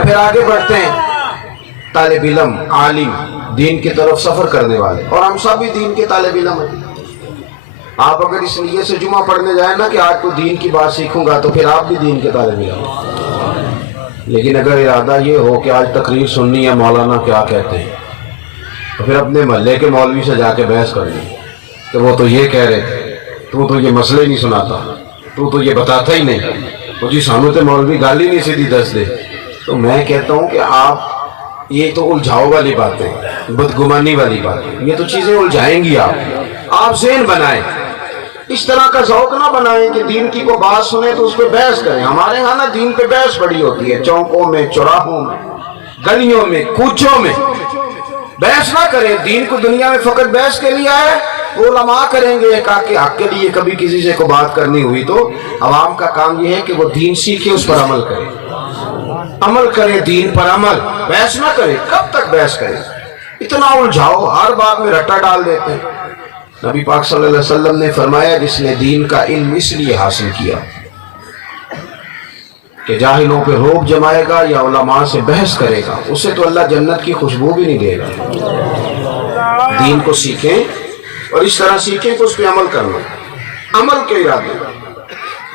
پھر آگے بڑھتے ہیں طالب علم، عالم، دین کی طرف سفر کرنے والے، اور ہم سب بھی دین کے طالب علم ہیں۔ آپ اگر اس لیے سے جمعہ پڑھنے جائیں نا کہ آج تو دین کی بات سیکھوں گا، تو پھر آپ بھی دین کے طالب علم ہیں۔ لیکن اگر ارادہ یہ ہو کہ آج تقریر سننی ہے مولانا کیا کہتے ہیں، تو پھر اپنے محلے کے مولوی سے جا کے بحث کر لیں کہ وہ تو یہ کہہ رہے تھے، تو یہ مسئلے نہیں سناتا، تو یہ بتاتا ہی نہیں، تو جی سانو تے مولوی گالی نہیں سیدھی دس دے۔ تو میں کہتا ہوں کہ آپ یہ تو الجھاؤ والی باتیں، بدگمانی والی باتیں، یہ تو چیزیں الجھائیں گی۔ آپ ذہن بنائیں، اس طرح کا ذوق نہ بنائیں کہ دین کی کوئی بات سنیں تو اس پہ بحث کریں۔ ہمارے ہاں نا دین پہ بحث بڑی ہوتی ہے، چوکوں میں، چوراہوں میں، گلیوں میں، کوچوں میں۔ بحث نہ کریں، دین کو دنیا میں فقط بحث کے لیے آئے، وہ علماء کریں گے ایک آکے حق کے لیے۔ کبھی کسی سے کو بات کرنی ہوئی تو عوام کا کام یہ ہے کہ وہ دین سیکھے، اس پر عمل کرے، عمل کرے، دین پر عمل، بحث نہ کرے۔ کب تک بحث کرے؟ اتنا الجھاؤ، ہر بات میں رٹا ڈال دیتے ہیں۔ نبی پاک صلی اللہ علیہ وسلم نے فرمایا جس نے دین کا علم اس لیے حاصل کیا کہ جاہلوں پہ روب جمائے گا یا علماء سے بحث کرے گا، اسے تو اللہ جنت کی خوشبو بھی نہیں دے گا۔ دین کو سیکھیں، اور اس طرح سیکھیں کہ اس پہ عمل کرنا، عمل کے ارادے۔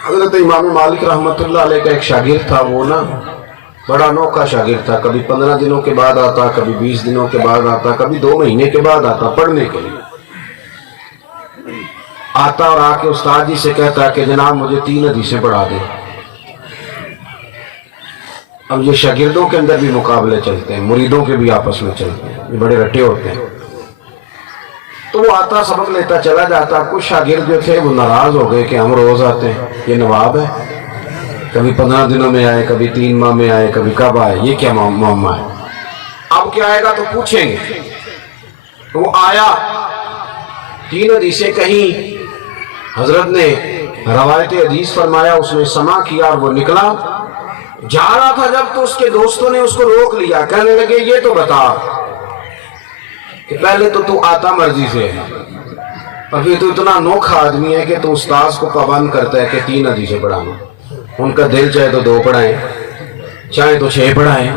حضرت امام مالک رحمۃ اللہ علیہ کا ایک شاگرد تھا، وہ نا بڑا انوکھا شاگرد تھا، کبھی 15 دنوں کے بعد آتا، کبھی 20 دنوں کے بعد آتا، کبھی 2 مہینے کے بعد آتا پڑھنے کے لیے آتا، اور آ کے استاد جی سے کہتا کہ جناب مجھے 3 حدیثیں پڑھا دیں۔ اب یہ شاگردوں کے اندر بھی مقابلے چلتے ہیں، مریدوں کے بھی آپس میں چلتے ہیں، یہ بڑے رٹے ہوتے ہیں۔ تو وہ آتا، سبق لیتا چلا جاتا۔ کچھ شاگرد جو تھے وہ ناراض ہو گئے کہ ہم روز آتے ہیں، یہ نواب ہے، کبھی 15 دنوں میں آئے، کبھی 3 ماہ میں آئے، کبھی کب آئے، یہ کیا معاملہ ہے؟ اب کیا آئے گا تو پوچھیں گے۔ تو وہ آیا، 3 حدیثیں کہیں، حضرت نے روایت حدیث فرمایا، اس نے سماع کیا اور وہ نکلا۔ جا رہا تھا جب تو اس کے دوستوں نے اس کو روک لیا، کہنے لگے یہ تو بتا کہ پہلے تو آتا مرضی سے ہے، اور پھر تو اتنا انوکھا آدمی ہے کہ تو استاذ کو پابند کرتا ہے کہ 3 حدیثیں پڑھانا۔ ان کا دل چاہے تو 2 پڑھائیں، چاہے تو 6 پڑھائیں۔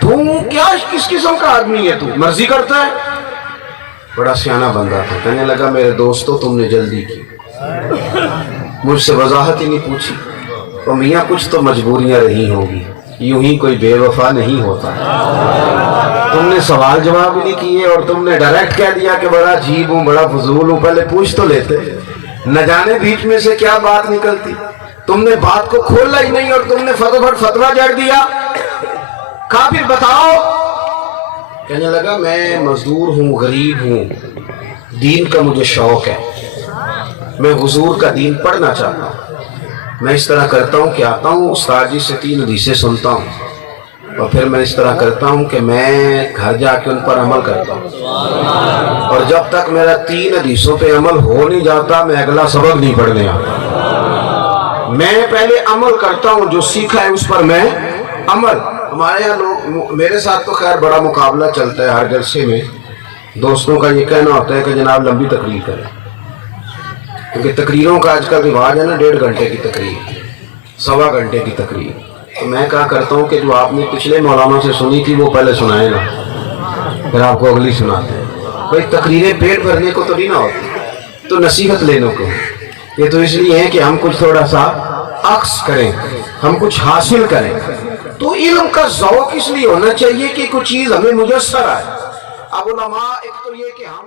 تو کیا کس قسم کا آدمی ہے، تو مرضی کرتا ہے؟ بڑا سیانہ بندہ تھا، کہنے لگا میرے دوستو تم نے جلدی کی، مجھ سے وضاحت ہی نہیں پوچھی، تو میاں کچھ تو مجبوریاں رہی ہوں گی، یوں ہی کوئی بے وفا نہیں ہوتا۔ تم نے سوال جواب نہیں کیے اور تم نے ڈائریکٹ کہہ دیا کہ بڑا عجیب ہوں، بڑا فضول ہوں، پہلے پوچھ تو لیتے، نہ جانے بیچ میں سے کیا بات نکلتی۔ تم نے بات کو کھولا ہی نہیں اور تم نے فٹافٹ فتویٰ جڑ دیا۔ کہا پھر بتاؤ۔ کہنے لگا میں مزدور ہوں، غریب ہوں، دین کا مجھے شوق ہے، میں حضور کا دین پڑھنا چاہتا ہوں۔ میں اس طرح کرتا ہوں کہ آتا ہوں استاد جی سے 3 حدیثیں سنتا ہوں، اور پھر میں اس طرح کرتا ہوں کہ میں گھر جا کے ان پر عمل کرتا ہوں، اور جب تک میرا 3 حدیثوں پہ عمل ہو نہیں جاتا میں اگلا سبق نہیں پڑھنے آتا۔ میں پہلے عمل کرتا ہوں، جو سیکھا ہے اس پر میں عمل۔ ہمارے یہاں لوگ، میرے ساتھ تو خیر بڑا مقابلہ چلتا ہے ہر جلسے میں، دوستوں کا یہ کہنا ہوتا ہے کہ جناب لمبی تقریر کریں، کیونکہ تقریروں کا آج کل رواج ہے نا، 1.5 گھنٹے کی تقریر، 1.25 گھنٹے کی تقریر۔ تو میں کہا کرتا ہوں کہ جو آپ نے پچھلے مولانا سے سنی تھی وہ پہلے سنائے نا، پھر آپ کو اگلی سناتے ہیں۔ بھائی تقریریں پیٹ بھرنے کو تو نہیں نہ ہوتی، تو نصیحت لینے کو، یہ تو اس لیے ہے کہ ہم کچھ تھوڑا سا عکس کریں، ہم کچھ حاصل کریں۔ تو علم کا ذوق اس لیے ہونا چاہیے کہ کچھ چیز ہمیں میسر آئے۔ اب علماء ایک تو یہ کہ ہم